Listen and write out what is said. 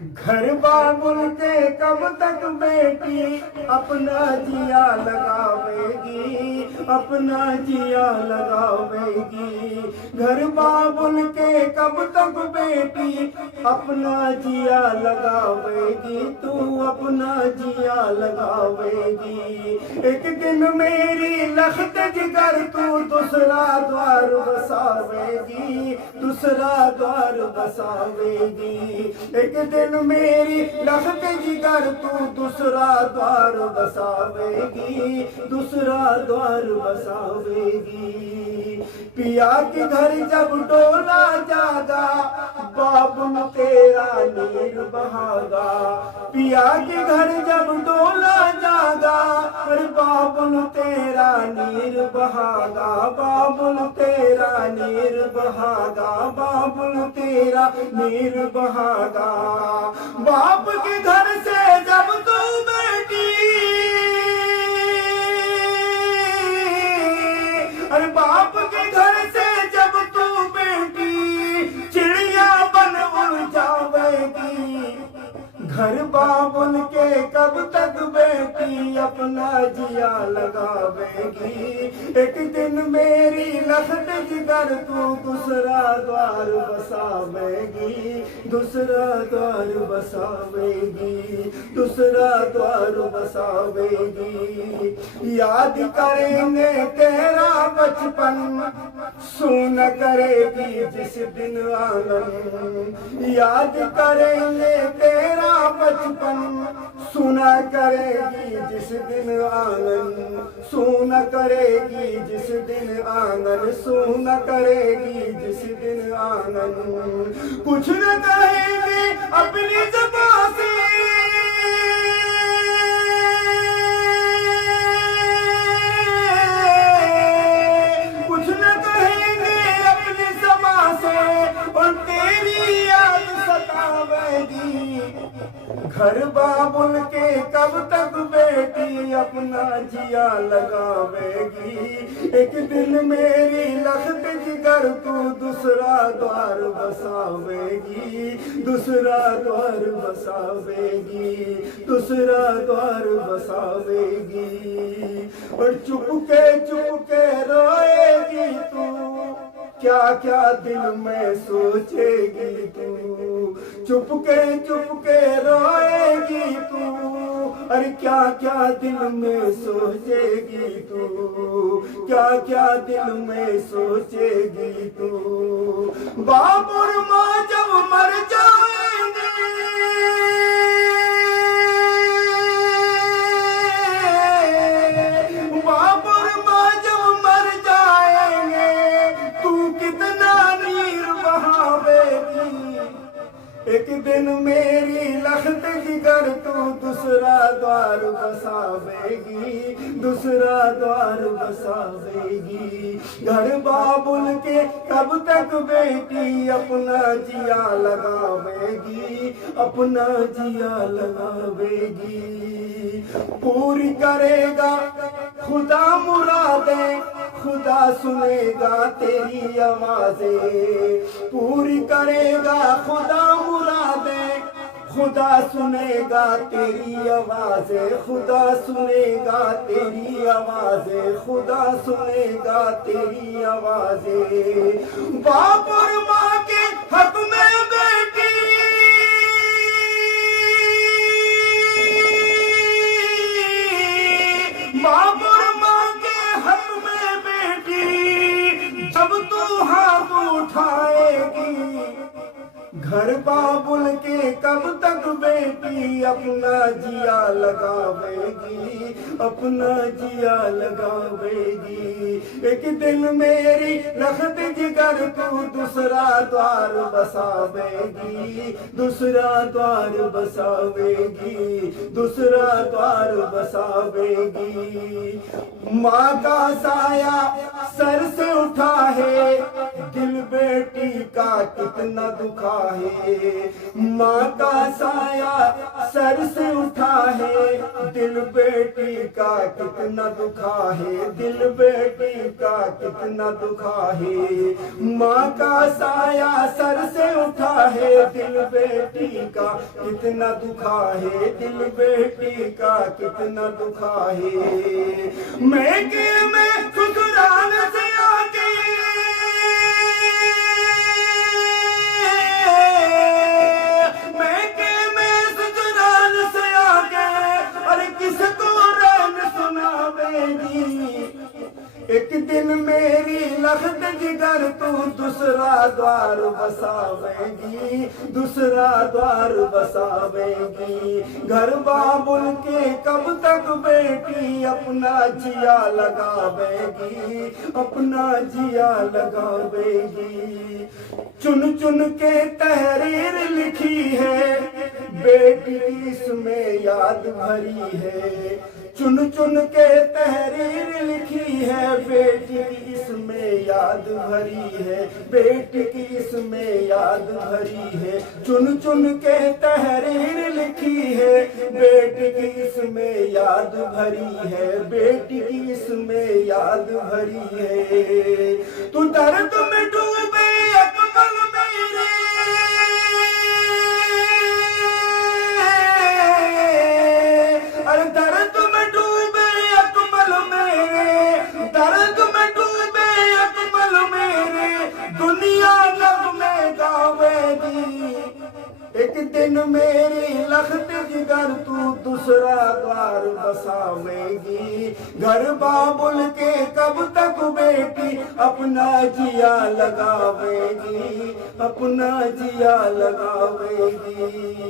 घर बाबुल के कब तक बेटी अपना जिया लगावेगी, अपना जिया लगावेगी। घर बाबुल के कब तक बेटी अपना जिया लगावेगी, तू अपना जिया लगावेगी। एक दिन मेरी लखत जिगर तू दूसरा द्वार बसावेगी, दूसरा द्वार बसावेगी। एक दिन मेरी लखत जिगर तू दूसरा द्वार बसावेगी, दूसरा द्वार बसावेगी। पिया के घर जब डोला जागा बाबुल तेरा नीर बहागा। पिया के घर जब डोला जागा पर बाबुल तेरा नीर बहागा, बाबुल तेरा नीर बहागा, बाबुल तेरा नीर बहागा। बाप के घर से जब तू बेटी, अरे बाप के घर से जब तू बेटी चिड़िया बन उड़ जावेगी। घर बाबुल के कब तक बेटी अपना जिया लगावेगी। एक दिन मेरी लखत जिगर तू दूसरा द्वार बसावेगी, दूसरा द्वार बसावेगी, दूसरा द्वार बसावेगी। याद करेंगे तेरा बचपन सुन करेगी जिस दिन आंगन। याद करेंगे तेरा बचपन सुना करेगी जिस दिन आंगन, सुना करेगी जिस दिन आंगन, सुना करेगी जिस दिन आंगन। कुछ न कहेंगे अपनी ज़बान से, कुछ न कहेंगे अपनी ज़बान से और तेरी याद सतावेगी। घर बाबुल के कब तक बेटी अपना जिया लगावेगी। एक दिन मेरी लखत जिगर तू दूसरा द्वार बसावेगी, दूसरा द्वार बसावेगी, दूसरा द्वार बसावेगी। और चुपके रोएगी तू, क्या क्या दिल में सोचेगी तू। चुपके रोएगी तू, अरे क्या क्या दिल में सोचेगी तू, क्या क्या दिल में सोचेगी तू। बाप और माँ जब मर जाएंगे, बाप और माँ जब मर जाएंगे तू कितना नीर बहावेगी। एक दिन मेरी लखत जिगर तू दूसरा द्वार बसावेगी, दूसरा द्वार बसावेगी। घर बाबुल के कब तक बेटी अपना जिया लगावेगी, अपना जिया लगावेगी। पूरी करेगा खुदा मुरादें, खुदा सुनेगा तेरी आवाज़ें। पूरी करेगा खुदा मुरादें, खुदा सुनेगा तेरी आवाज़ें, खुदा सुनेगा तेरी आवाज़ें, खुदा सुनेगा तेरी आवाज़ें। बाप और माँ के हक में बेटी, बाप और माँ के हक में बेटी जब तू हाथ उठाएगी। घर बाबुल के कब तक बेटी अपना जिया लगावेगी, अपना जिया लगावेगी। एक दिन मेरी लखत जिगर तू दूसरा द्वार बसावेगी, दूसरा द्वार बसावेगी, दूसरा द्वार बसावेगी। माँ का साया सर से उठा है, दिल बेटी का कितना दुखा है। माँ का साया सर से उठा है, दिल बेटी का कितना दुखा है, दिल बेटी का कितना दुखा है। माँ का साया सर से उठा है, दिल बेटी का कितना दुखा है, दिल बेटी का कितना दुखा है। मैं ससुराल से आके मैं ससुराल से आके अरे किसको रैन सुनावेगी। एक दिन मेरी लखत जिगर तू दूसरा द्वार बसावेगी, दूसरा द्वार बसावेगी। घर बाबुल के कब तक बेटी अपना जिया लगावेगी, अपना जिया लगावेगी। चुन चुन के तहरीर लिखी है, बेटी इसमें याद भरी है। चुन चुन के तहरीर लिखी है, बेटी की इसमें याद भरी है, बेटी की इसमें याद भरी है। चुन चुन के तहरीर लिखी है, बेटी की इसमें याद भरी है, बेटी की इसमें याद भरी है। तू दर्द में डूबे अकमल मेरे, अरे दर्द में डूबे अकमल मेरे, दर्द में डूबे अकमल मेरे, दुनिया लब में गावेगी। एक दिन मेरी लखत जिगर तू दूसरा द्वार बसावेगी। घर बाबुल के कब तक बेटी अपना जिया लगावेगी, अपना जिया लगावेगी।